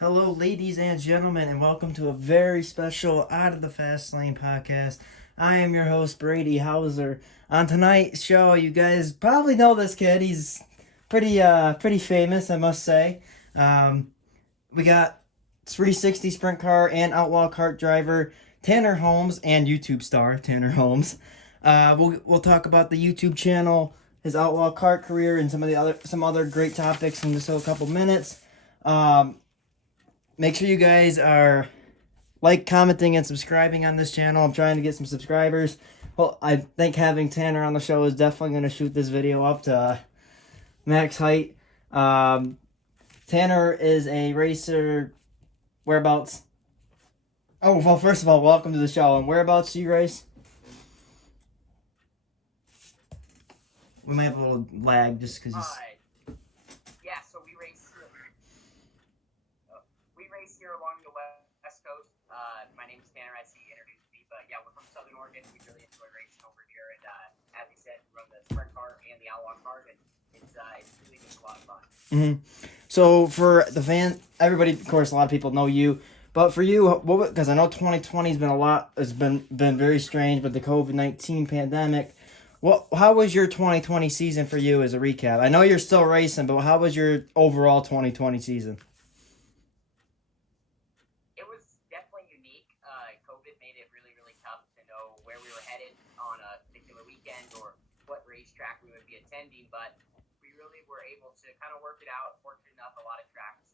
Hello, ladies and gentlemen, and welcome to a very special Out of the Fast Lane podcast. I am your host, Brady Hauser. On tonight's show, you guys probably know this kid. He's pretty famous, I must say. We got 360 sprint car and outlaw kart driver Tanner Holmes and YouTube star Tanner Holmes. We'll talk about the YouTube channel, his outlaw kart career, and some other great topics in just a couple minutes. Um, Make sure you guys are commenting, and subscribing on this channel. I'm trying to get some subscribers. Well, I think having Tanner on the show is definitely going to shoot this video up to max height. Tanner is a racer. Whereabouts? Oh, well, first of all, welcome to the show. And whereabouts do you race? We might have a little lag just because. Yeah, so we race here along the West Coast. My name is Tanner, as he introduced me, but yeah, we're from Southern Oregon. We really enjoy racing over here, and as he said, we run the sprint car and the outlaw kart, and it's really just a lot of fun. So for the fan, everybody, of course, a lot of people know you. But for you, because I know 2020 has been very strange with the COVID-19 pandemic. How was your 2020 season for you as a recap? I know you're still racing, but how was your overall 2020 season? It was definitely unique. COVID made it really, really tough to know where we were headed on a particular weekend or what racetrack we would be attending, but we really were able to kind of work it out. Fortunate enough, a lot of tracks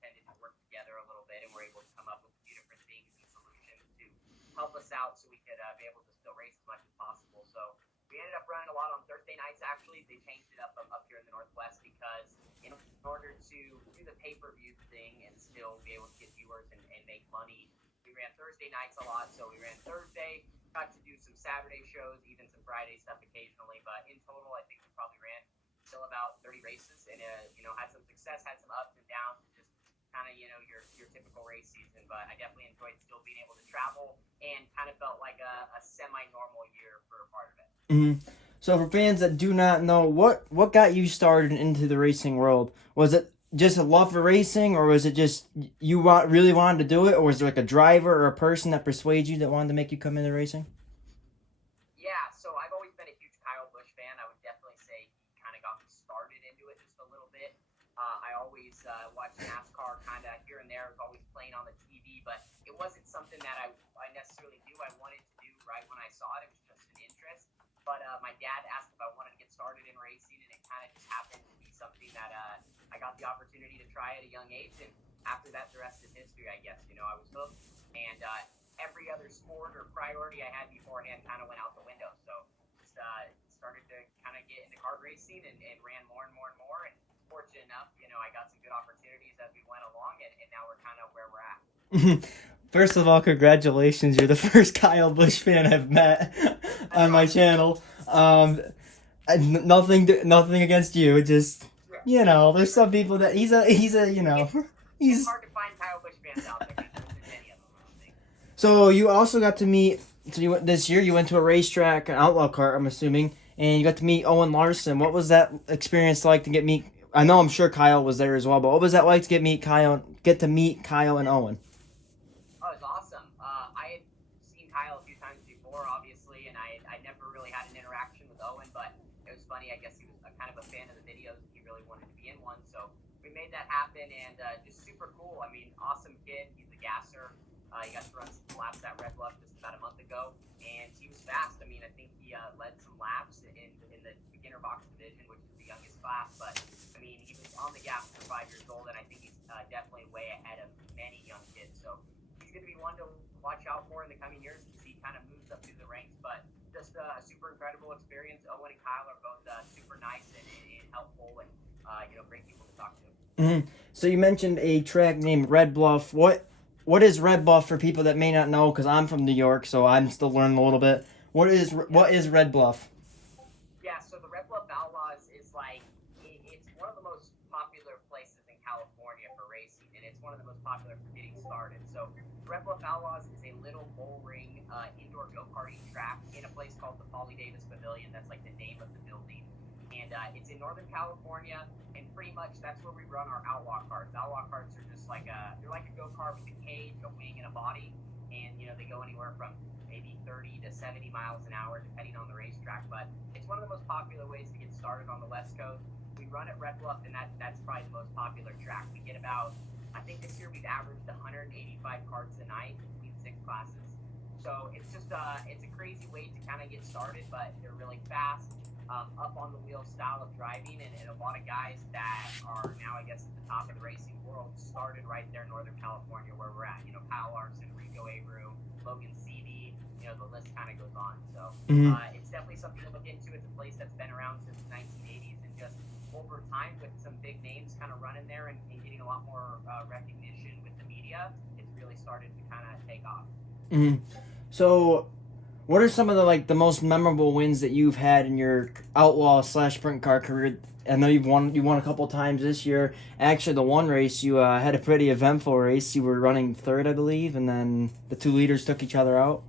tended to work together a little bit, and we're able to come up with a few different things and solutions to help us out so we could be able to still race as much as possible. So we ended up running a lot on Thursday nights. Actually, they changed it up here in the Northwest because in order to do the pay-per-view thing and still be able to get viewers and make money, we ran Thursday nights a lot. So we ran Thursday, got to do some Saturday shows, even some Friday stuff occasionally. But in total, I think we probably ran still about 30 races, and had some success, had some ups and downs, just kind of your typical race season. But I definitely enjoyed still being able to travel, and kind of felt like a semi-normal year for a part of it. So for fans that do not know, what got you started into the racing world? Was it just a love for racing, or was it just really wanted to do it, or was there like a driver or a person that persuaded you that wanted to make you come into racing? Yeah, so I've always been a huge Kyle Busch fan. I would definitely say he kind of got me started into it just a little bit. I always watched NASCAR kind of here and there. It was always playing on the TV, but it wasn't something that I necessarily knew I wanted to do right when I saw it. It was just an interest. But my dad asked if I wanted to get started in racing, and it kind of just happened to be something that I got the opportunity to try at a young age. And after that, the rest is history, I guess. I was hooked, and every other sport or priority I had beforehand kind of went out the window. So just started to kind of get into kart racing, and ran more and more and more. And fortunate enough, I got some good opportunities as we went along, and now we're kind of where we're at. First of all, congratulations! You're the first Kyle Busch fan I've met on my channel. Nothing against you. Just there's some people that he's a It's he's. hard to find Kyle Busch fans out there. There's many of them, I don't think. So you also got to meet. So this year you went to a racetrack, an outlaw kart, I'm assuming, and you got to meet Owen Larson. What was that experience like to get meet? I know I'm sure Kyle was there as well, but what was that like to get to meet Kyle and Owen? Oh, it's awesome. I had seen Kyle a few times before, obviously, and I never really had an interaction with Owen, but it was funny. I guess he was kind of a fan of the videos, and he really wanted to be in one, so we made that happen, and just super cool. I mean, awesome kid. He's a gasser. He got to run some laps at Red Bluff just about a month ago, and he was fast. I mean, I think he led some laps in the beginner box division, which is the youngest class, but I mean, he was on the gas for 5 years old, and I think he's definitely way ahead of many young kids. So he's going to be one to watch out for in the coming years as he kind of moves up through the ranks. But just a super incredible experience. Owen and Kyle are both super nice and helpful, and great people to talk to. So you mentioned a track named Red Bluff. What is Red Bluff for people that may not know? Because I'm from New York, so I'm still learning a little bit. What is Red Bluff? Yeah, so the Red Bluff Outlaws is like, it's one of the most popular places in California for racing, and it's one of the most popular for getting started. So the Red Bluff Outlaws is a little bull ring indoor go-karting track in a place called the Polly Davis Pavilion. That's like the name of the building. and it's in Northern California, and pretty much that's where we run our outlaw carts. Outlaw carts are just like they're like a go-kart with a cage, a wing, and a body, and they go anywhere from maybe 30 to 70 miles an hour depending on the racetrack. But it's one of the most popular ways to get started on the West Coast. We run at Red Bluff, and that's probably the most popular track. We get about, I think this year we've averaged 185 carts a night between 6 classes. So it's just it's a crazy way to kind of get started, but they're really fast, up on the wheel style of driving, and a lot of guys that are now, I guess, at the top of the racing world started right there in Northern California where we're at. Kyle Larson, Rico Abreu, Logan Seavey, the list kind of goes on. So it's definitely something to look into. It's a place that's been around since the 1980s, and just over time with some big names kind of running there and getting a lot more recognition with the media, it's really started to kind of take off. Mm-hmm. So, what are some of the most memorable wins that you've had in your outlaw / sprint car career? I know you won a couple times this year. Actually, the one race you had a pretty eventful race. You were running third, I believe, and then the two leaders took each other out.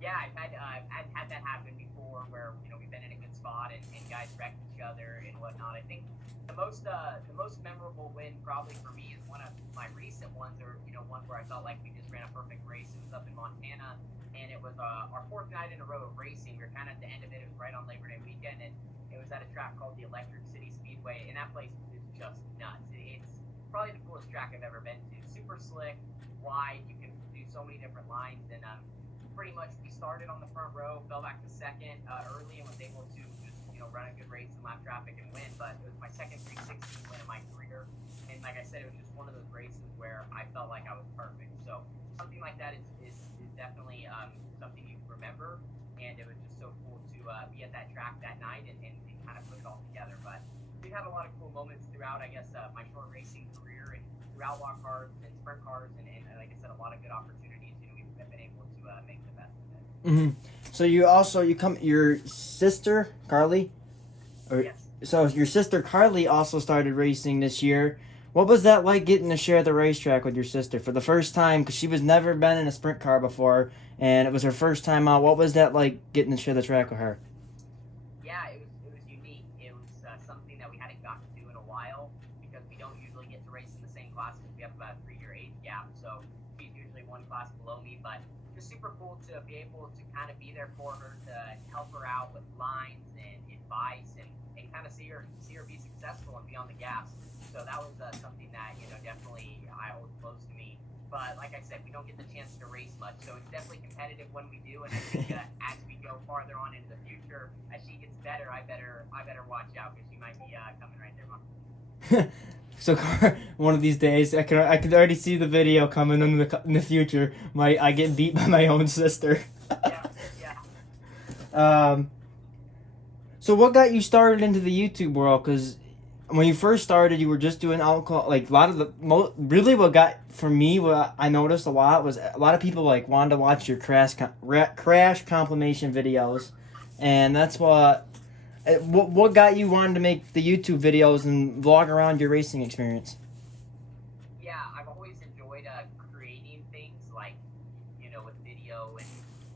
Yeah, I've had that happen before, where we've been in a good spot and guys wrecked each other and whatnot. I think the most memorable win probably for me is one of my recent ones, or one where I felt like we just ran a perfect race. It was up in Montana, and it was our fourth night in a row of racing. We were kind of at the end of it. It was right on Labor Day weekend, and it was at a track called the Electric City Speedway, and that place is just nuts. It's probably the coolest track I've ever been to. Super slick, wide. You can do so many different lines, and pretty much we started on the front row, fell back to second early, and was able to just run a good race in lap traffic and win. But it was my second 360 win in my career, and like I said, it was just one of those races where I felt like I was perfect. So something like that is definitely something you remember, and it was just so cool to be at that track that night and kind of put it all together. But we've had a lot of cool moments throughout, I guess, my short racing career, and through outlaw cars and sprint cars, and like I said, a lot of good opportunities. We've been able to make the best of it. Mm-hmm. So your sister Carly, or Yes. so your sister Carly also started racing this year. What was that like, getting to share the racetrack with your sister for the first time? Because she was never been in a sprint car before, and it was her first time out. What was that like, getting to share the track with her? Yeah, it was unique. It was something that we hadn't gotten to do in a while, because we don't usually get to race in the same classes. We have about a 3-year age gap, so she's usually one class below me. But just super cool to be able to kind of be there for her, to help her out with lines and advice, and kind of see her be successful and be on the gas. So that was something that definitely I hold close to me. But like I said, we don't get the chance to race much, so it's definitely competitive when we do. And I think as we go farther on into the future, as she gets better, I better watch out, because she might be coming right there, Mom. So one of these days, I can already see the video coming in the future. I get beat by my own sister. Yeah. So what got you started into the YouTube world? Because when you first started, you were just doing alcohol. Like a lot of really what got for me, what I noticed a lot was a lot of people wanted to watch your crash compilation videos, and that's what got you wanting to make the YouTube videos and vlog around your racing experience. Yeah, I've always enjoyed creating things like, with video and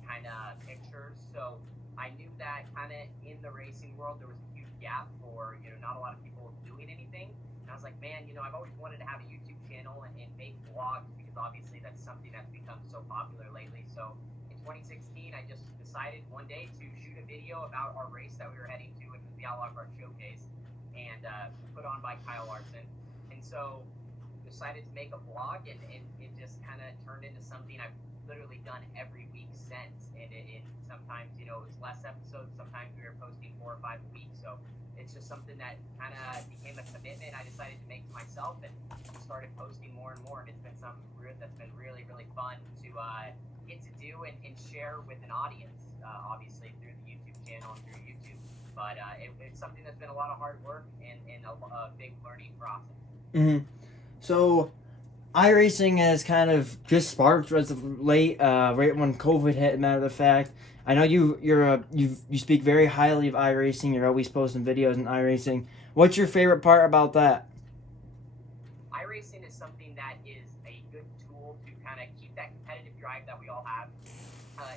kind of pictures. So I knew that kind of in the racing world there was a huge gap for, not a lot of people doing anything. And I was like, man, I've always wanted to have a YouTube channel and make vlogs, because obviously that's something that's become so popular lately. So in 2016, I just decided one day to shoot a video about our race that we were heading to, which was the Outlaw Kart Showcase, and put on by Kyle Larson. And so decided to make a vlog, and it just kind of turned into something I've literally done every week since. And it sometimes, it was less episodes. Sometimes we were posting 4 or 5 a week. So it's just something that kind of became a commitment I decided to make to myself, and started posting more and more. And it's been something that's been really, really fun to get to do and share with an audience, obviously through the YouTube channel and through YouTube. But it's something that's been a lot of hard work and a big learning process. Mm-hmm. So iRacing has kind of just sparked as of late, right when COVID hit. Matter of fact, I know you speak very highly of iRacing. You're always posting videos in iRacing. What's your favorite part about that? iRacing is something that is a good tool to kind of keep that competitive drive that we all have.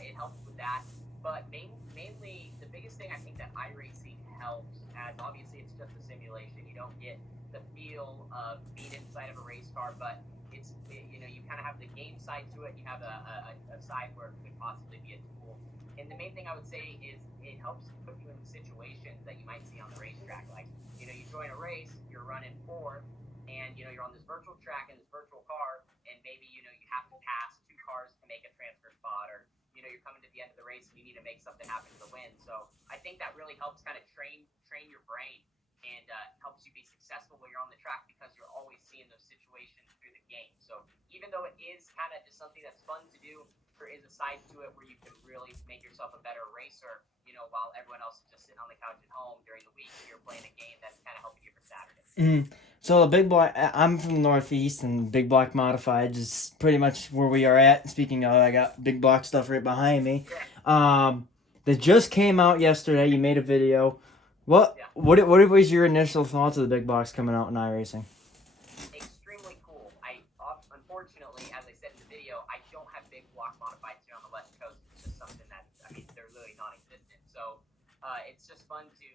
It helps with that, but mainly the biggest thing I think that iRacing helps as obviously it's just a simulation. You don't get the feel of being inside of a race car, but you kind of have the game side to it. You have a side where it could possibly be a tool. And the main thing I would say is it helps put you in situations that you might see on the racetrack. Like, you join a race, you're running fourth, and you're on this virtual track in this virtual car, and maybe you have to pass two cars to make a transfer spot, or you're coming to the end of the race and you need to make something happen to the win. So I think that really helps kind of train your brain and helps you be successful when you're on the track because you're always seeing those situations through the game. So even though it is kind of just something that's fun to do, there is a side to it where you can really make yourself a better racer, while everyone else is just sitting on the couch at home during the week. You're playing a game that's kind of helping you for Saturday. So the big block, I'm from the Northeast, and big block modified is pretty much where we are at. Speaking of, I got big block stuff right behind me. That just came out yesterday. You made a video. What was your initial thoughts of the big blocks coming out in iRacing? Extremely cool. Unfortunately, as I said in the video, I don't have big block modifieds here on the West Coast. It's just something that, they're really non-existent. So it's just fun to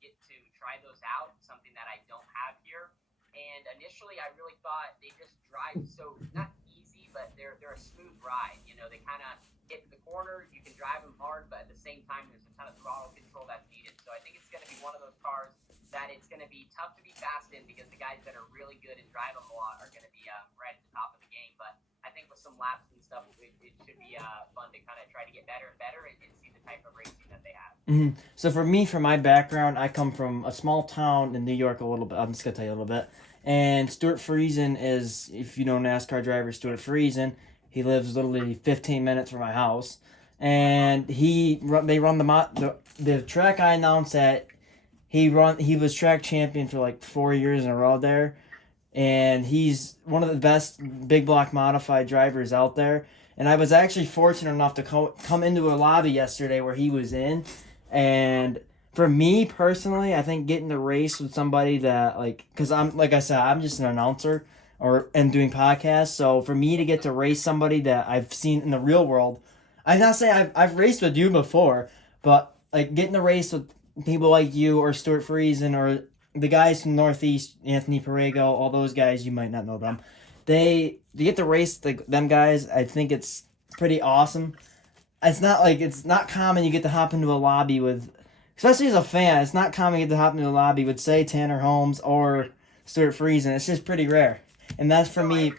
get to try those out, something that I don't have here. And initially, I really thought they just drive so, not easy, but they're a smooth ride. They kind of get in the corner, you can drive them hard, but at the same time, there's a ton of throttle control that's needed. So I think it's going to be one of those cars that it's going to be tough to be fast in because the guys that are really good and drive them a lot are going to be right at the top of the game. But I think with some laps and stuff, it should be fun to kind of try to get better and better and see the type of racing that they have. So for me, for my background, I come from a small town in New York a little bit. I'm just going to tell you a little bit. And Stuart Friesen is, if you know NASCAR driver Stuart Friesen, he lives literally 15 minutes from my house. And they run the track I announced at. He was track champion for like 4 years in a row there, and he's one of the best big block modified drivers out there. And I was actually fortunate enough to come into a lobby yesterday where he was in, and for me personally, I think getting to race with somebody that because like I said, I'm just an announcer and doing podcasts. So for me to get to race somebody that I've seen in the real world, I'm not saying I've raced with you before, but like getting to race with people like you or Stuart Friesen or the guys from Northeast, Anthony Perego, all those guys, you might not know them. They get to race them guys. I think it's pretty awesome. It's not common you get to hop into a lobby with, especially as a fan. It's not common you get to hop into a lobby with, say, Tanner Holmes or Stuart Friesen. It's just pretty rare, and that's for me.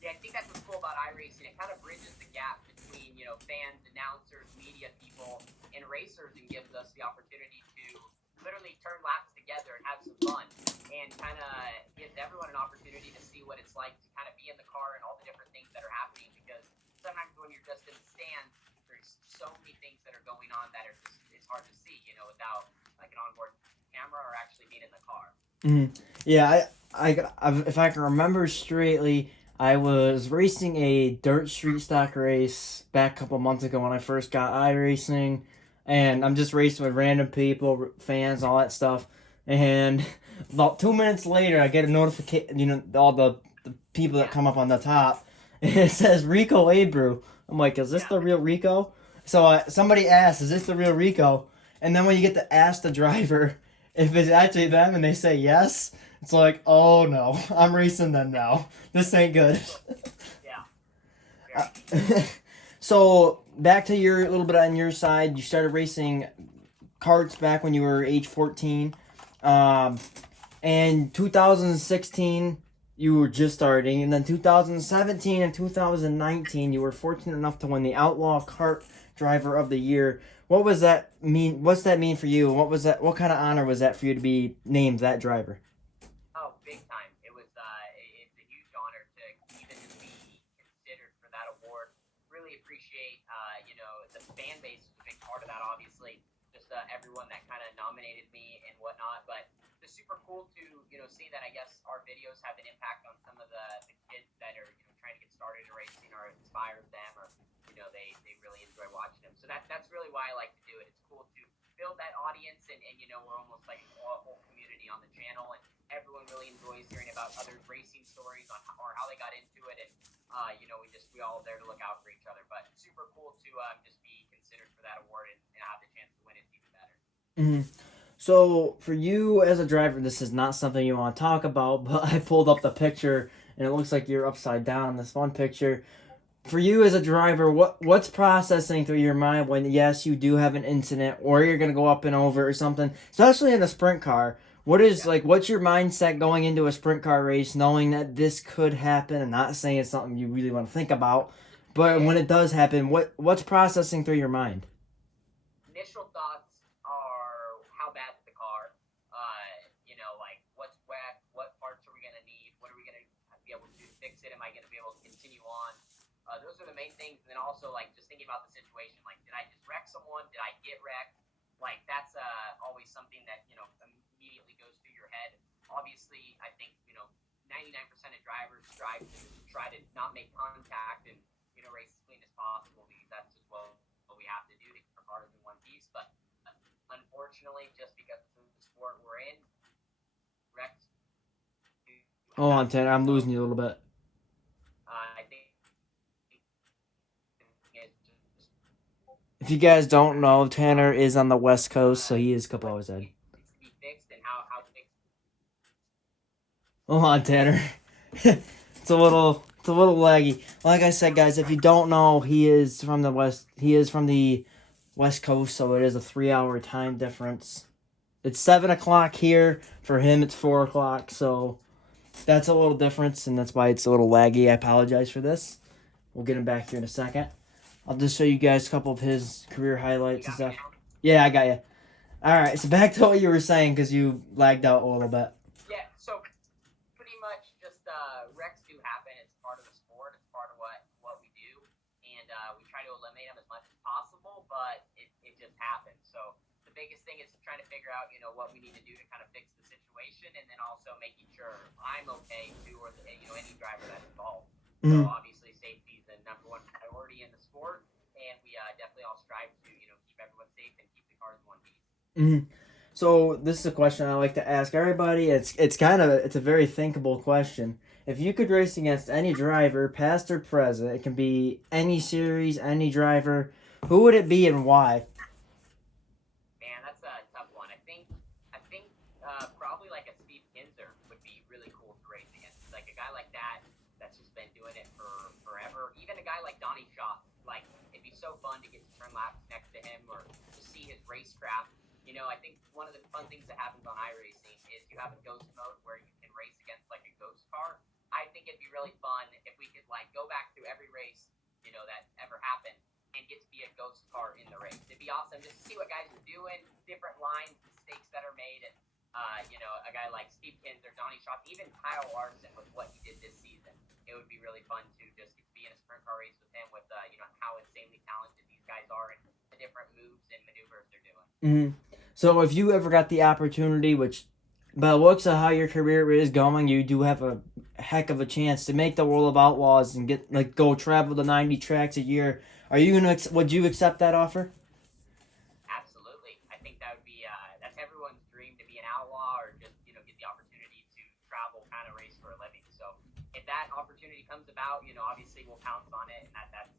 Yeah, I think that's what's cool about iRacing. It kind of bridges the gap between fans, announcers, media people, and racers, and gives us the opportunity to literally turn laps together and have some fun, and kind of gives everyone an opportunity to see what it's like to kind of be in the car and all the different things that are happening. Because sometimes when you're just in the stands, there's so many things that are going on that are just it's hard to see, without like an onboard camera or actually being in the car. Yeah, if I can remember straightly, I was racing a dirt street stock race back a couple months ago when I first got iRacing, and I'm just racing with random people, fans, all that stuff. And about 2 minutes later, I get a notification. All the people that come up on the top, and it says Rico Abreu. I'm like, is this the real Rico? So somebody asked, is this the real Rico? And then when you get to ask the driver if it's actually them, and they say yes, it's like, oh no, I'm racing them now. This ain't good. Yeah. So back to your little bit on your side. You started racing karts back when you were age 14. And 2016 you were just starting, and then 2017 and 2019 you were fortunate enough to win the Outlaw Kart Driver of the Year. What was that mean? What's that mean for you? What was that? What kind of honor was that for you to be named that driver? Oh, big time! It's a huge honor to even just be considered for that award. Really appreciate, the fan base is a big part of that. Obviously, just everyone that kind of nominated me and whatnot. But it's super cool to see that I guess our videos have an impact on some of the kids that are trying to get started in racing or inspires them or they really enjoy watching them. So that's really why I like to do it. It's cool to build that audience and we're almost like a whole community on the channel and everyone really enjoys hearing about others' racing stories or how they got into it and we all there to look out for each other. But super cool to just be considered for that award and have the chance to win it even better. So for you as a driver, this is not something you want to talk about, but I pulled up the picture and it looks like you're upside down in this one picture. For you as a driver, what's processing through your mind when yes, you do have an incident or you're gonna go up and over or something, especially in a sprint car. What is like what's your mindset going into a sprint car race knowing that this could happen? And not saying it's something you really want to think about, but when it does happen, what's processing through your mind? Initial thoughts are how bad's the car? Like what's wet? What parts are we gonna need? What are we gonna be able to do to fix it? Am I gonna be able to continue on? Those are the main things. And then also like just thinking about the situation. Like, did I just wreck someone? Did I get wrecked? Like that's always something that immediately goes through your head. Obviously, I think 99% of drivers strive to try to not make contact and race as clean as possible because that's just what we have to do to keep our cars in one piece. But unfortunately, just because of the sport we're in, wrecks do Oh, on happen. ten, I'm So losing you a little bit. I think it's just If you guys don't know, Tanner is on the West Coast, so he is a couple what hours ahead. needs to be fixed and how to fix. Hold on, Tanner. It's a little laggy. Like I said, guys, if you don't know, he is from the West. He is from the West Coast, so it is a 3-hour time difference. It's 7 o'clock here. For him, it's 4 o'clock. So that's a little difference, and that's why it's a little laggy. I apologize for this. We'll get him back here in a second. I'll just show you guys a couple of his career You highlights and got me stuff. now. Yeah, I got you. All right, so back to what you were saying because you lagged out a little bit. Yeah. So pretty much just wrecks do happen. It's part of the sport. It's part of what we do, and we try to eliminate them as much as possible. But it just happens. So the biggest thing is trying to figure out what we need to do to kind of fix the situation, and then also making sure I'm okay too, or any driver that's involved. So Mm-hmm. obviously safety is the number one priority in the sport, and we definitely all strive to keep everyone safe and keep the cars in one piece. Mm-hmm. So this is a question I like to ask everybody. It's a very thinkable question. If you could race against any driver, past or present, it can be any series, any driver. Who would it be and why? Man, that's a tough one. I think probably like a Steve Kinzer would be really cool to race against. Like a guy like that that's just been doing it for forever. Even a guy like Donnie Shaw. Like it'd be so fun to get to turn laps next to him or to see his racecraft. I think one of the fun things that happens on iRacing is you have a ghost mode where you can race against like a ghost car. I think it'd be really fun if we could like go back through every race, that ever happened and get to be a ghost car in the race. It'd be awesome just to see what guys are doing, different lines, mistakes that are made, and a guy like Steve Kinzer, Donnie Shaw, even Kyle Larson with what he did this season. It would be really fun to just get to be in a sprint car race with him, with how insanely talented these guys are and the different moves and maneuvers they're doing. Mm-hmm. So if you ever got the opportunity, which by the looks of how your career is going, you do have a heck of a chance to make the World of Outlaws and get like go travel to 90 tracks a year. Are you gonna? Would you accept that offer? Absolutely, I think that would be that's everyone's dream to be an outlaw or just get the opportunity to travel, kind of race for a living. So if that opportunity comes about, obviously we'll pounce on it, and that's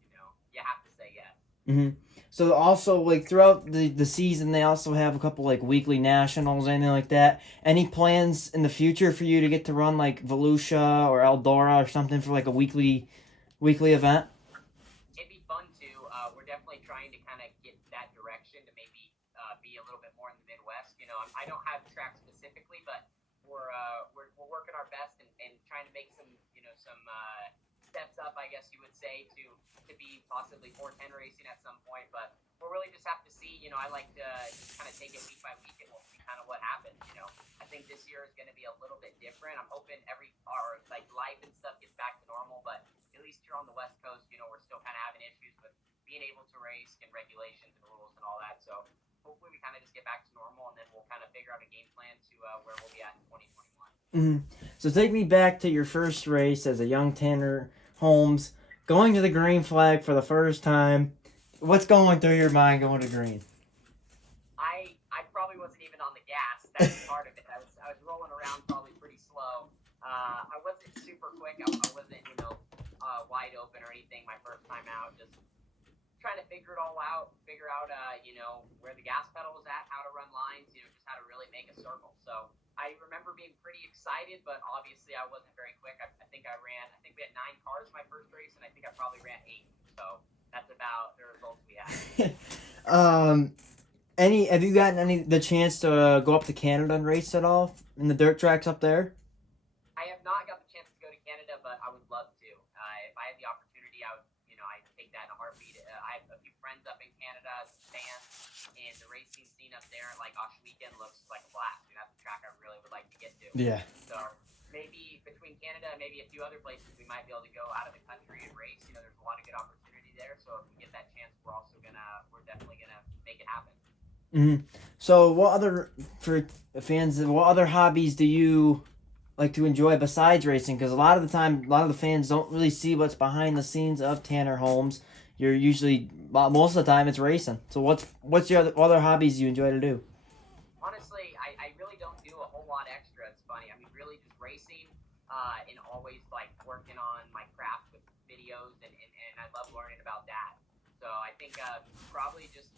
you have to say yes. Mm-hmm. So also like throughout the season, they also have a couple like weekly nationals, anything like that. Any plans in the future for you to get to run like Volusia or Eldora or something for like a weekly event? It'd be fun to. We're definitely trying to kind of get that direction to maybe be a little bit more in the Midwest. I don't have track specifically, but we're working our best and trying to make some steps up, I guess you would say, to be possibly 410 racing at some point. But we'll really just have to see. I like to just kind of take it week by week, and we'll see kind of what happens. I think this year is going to be a little bit different. I'm hoping our like life and stuff gets back to normal, but at least here on the West Coast, we're still kind of having issues with being able to race and regulations and rules and all that. So hopefully we kind of just get back to normal, and then we'll kind of figure out a game plan to where we'll be at in 2021. Mm-hmm. So take me back to your first race as a young Tanner Holmes, going to the green flag for the first time. What's going through your mind going to green? I probably wasn't even on the gas. That's part of it. I was rolling around probably pretty slow. I wasn't super quick. I wasn't wide open or anything my first time out. Just trying to figure it all out, where the gas pedal was at, how to run lines, just how to really make a circle. So I remember being pretty excited, but obviously I wasn't very quick. I think we had 9 cars my first race, and I think I probably ran 8. So that's about the results we had. Have you gotten the chance to go up to Canada and race at all in the dirt tracks up there? I have not got the chance to go to Canada, but I would love to. If I had the opportunity, I'd take that in a heartbeat. I have a few friends up in Canada, fans, and the racing scene up there, like Osh Weekend, looks like a blast. That's a track I really would like to get to. Yeah. So maybe between Canada and maybe a few other places, we might be able to go out of the country and race. There's a lot of good opportunity there. So if we get that chance, we're definitely gonna make it happen. Mm-hmm. So, for fans, what other hobbies do you like to enjoy besides racing? Because a lot of the time, a lot of the fans don't really see what's behind the scenes of Tanner Holmes. You're usually, most of the time, it's racing. So, what's your other hobbies you enjoy to do? Honestly, I really don't do a whole lot extra. It's funny. I mean, really just racing, and always like working on my craft with videos, and I love learning about that. So I think probably just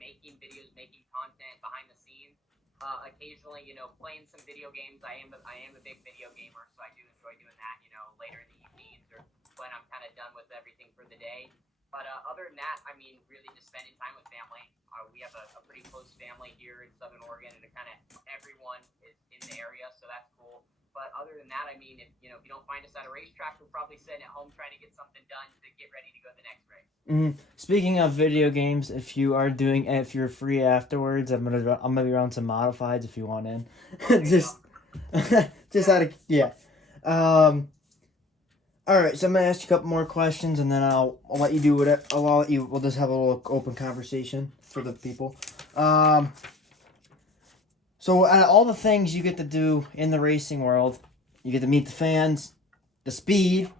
making videos, making content behind the scenes. Occasionally, playing some video games. I am a big video gamer, so I do enjoy doing that. Later in the evenings or when I'm kind of done with everything for the day. But other than that, I mean, really just spending time with family. We have a pretty close family here in Southern Oregon, and everyone is in the area, so that's cool. But other than that, I mean, if you don't find us at a racetrack, we're probably sitting at home trying to get something done to get ready to go to the next race. Speaking of video games, if you're free afterwards, I'm gonna be around some modifieds if you want in. Just out of yeah. All right, so I'm gonna ask you a couple more questions, and then I'll let you do whatever. We'll just have a little open conversation for the people. So out of all the things you get to do in the racing world, you get to meet the fans, the speed,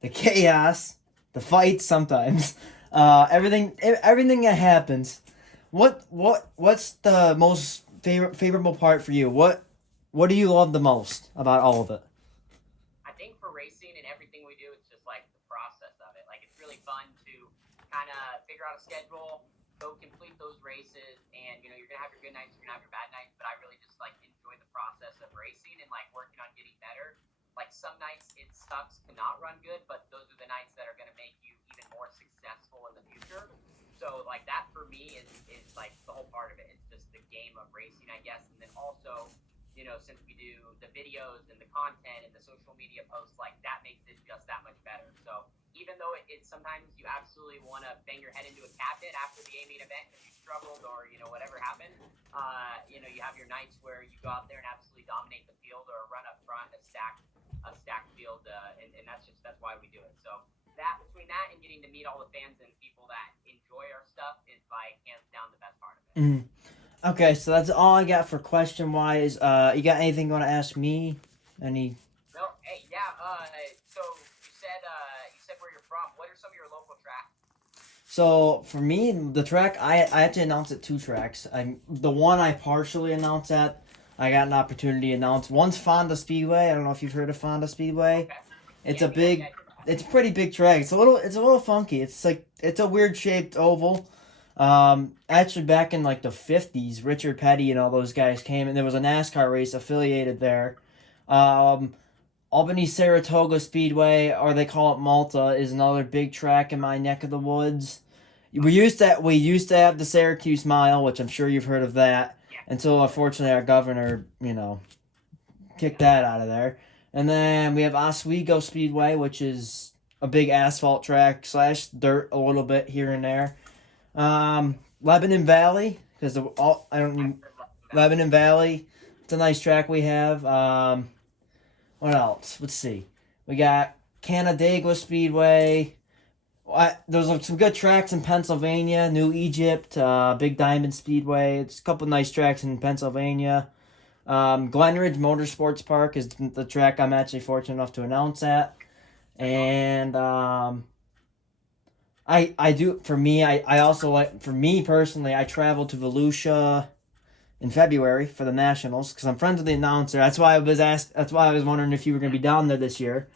the chaos, the fights sometimes, everything that happens. What's the most favorable part for you? What do you love the most about all of it? I think for racing and everything we do, it's just like the process of it. Like it's really fun to kind of figure out a schedule, go complete those races, and you're gonna have your good nights, you're gonna have your bad nights. But I really just like enjoy the process of racing and like working on getting better. Like some nights it sucks to not run good, but those are the nights that are gonna make you even more successful in the future. So like that for me is like the whole part of it. It's just the game of racing, I guess, and then also since we do the videos and the content and the social media posts, like that makes it just that much better. So even though it's sometimes you absolutely want to bang your head into a cabinet after the A-main event because you struggled or whatever happened, you have your nights where you go out there and absolutely dominate the field or run up front a stacked field, and that's why we do it. So that between that and getting to meet all the fans and people that enjoy our stuff is like hands down the best part of it. Mm-hmm. Okay, so that's all I got for question wise. You got anything you want to ask me? Any? No, hey, yeah. So you said where you're from. What are some of your local tracks? So for me, the track I have to announce at 2 tracks. The one I partially announce at. I got an opportunity to announce. One's Fonda Speedway. I don't know if you've heard of Fonda Speedway. Okay. It's it's a pretty big track. It's a little funky. It's a weird shaped oval. Actually back in like the 50s, Richard Petty and all those guys came, and there was a NASCAR race affiliated there. Albany Saratoga Speedway, or they call it Malta, is another big track in my neck of the woods. We used to have the Syracuse Mile, which I'm sure you've heard of that, until unfortunately our governor, kicked that out of there. And then we have Oswego Speedway, which is a big asphalt track / dirt a little bit here and there. Lebanon Valley, because Lebanon Valley, it's a nice track we have. What else? Let's see. We got Canandaigua Speedway. There's some good tracks in Pennsylvania. New Egypt, Big Diamond Speedway. It's a couple nice tracks in Pennsylvania. Glenridge Motorsports Park is the track I'm actually fortunate enough to announce at. And I also like, for me personally, I traveled to Volusia in February for the Nationals because I'm friends with the announcer. That's why I was wondering if you were going to be down there this year.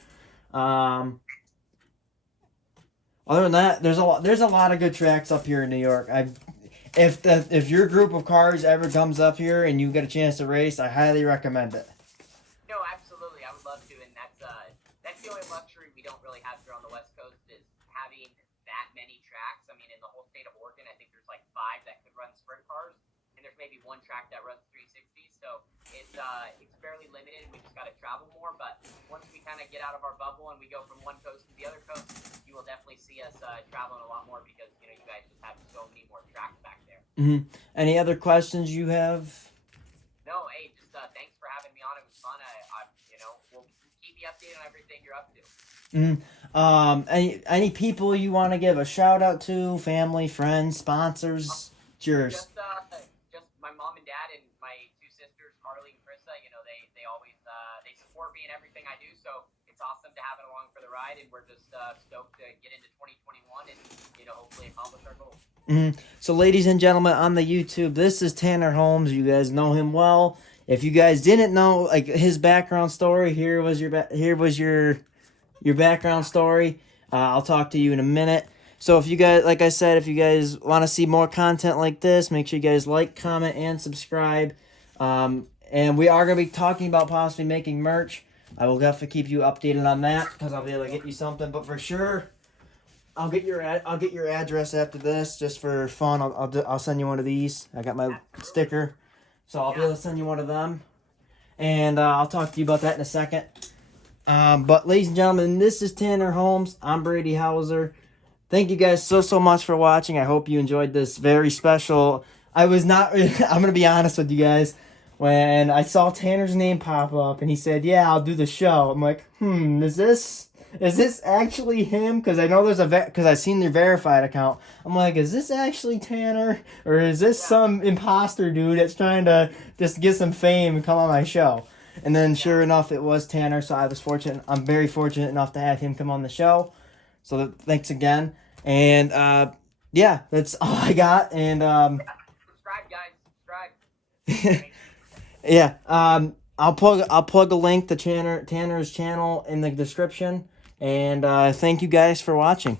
Other than that, there's a lot of good tracks up here in New York. If your group of cars ever comes up here and you get a chance to race, I highly recommend it. No, absolutely. I would love to, and that's the only luxury we don't really have here on the West Coast is having that many tracks. I mean, in the whole state of Oregon, I think there's like 5 that could run sprint cars, and there's maybe 1 track that runs 360s. So it's fairly limited. We just got to travel more. But once we kind of get out of our bubble and we go from one coast to the other coast, you will definitely see us traveling a lot more because you guys just have so many more tracks back there. Mm-hmm. Any other questions you have? No, hey, just thanks for having me on. It was fun. We'll keep you updated on everything you're up to. Any people you want to give a shout out to? Family, friends, sponsors? Yours. Just my mom and dad and my 2 sisters, Carly and Krista. They always they support me in everything I do. So it's awesome to have it along for the ride, and we're just stoked to get into 2021 and hopefully accomplish our goals. So, ladies and gentlemen, on the YouTube, this is Tanner Holmes. You guys know him well. If you guys didn't know, like his background story, here was your background story. I'll talk to you in a minute. So, if you guys, like I said, if you guys want to see more content like this, make sure you guys like, comment, and subscribe. And we are going to be talking about possibly making merch. I will definitely keep you updated on that because I'll be able to get you something. But for sure, I'll get your address after this just for fun. I'll send you one of these. I got my sticker, so I'll be able to send you one of them, and I'll talk to you about that in a second. But ladies and gentlemen, this is Tanner Holmes. I'm Brady Hauser. Thank you guys so much for watching. I hope you enjoyed this very special. I'm gonna be honest with you guys. When I saw Tanner's name pop up and he said, "Yeah, I'll do the show," I'm like, is this actually him? Because I know because I've seen their verified account. I'm like, is this actually Tanner? Or is this some imposter dude that's trying to just get some fame and come on my show? And then sure enough, it was Tanner. So I'm very fortunate enough to have him come on the show. So thanks again. And yeah, that's all I got. And subscribe, guys. Subscribe. yeah. I'll plug a link to Tanner's channel in the description. And thank you guys for watching.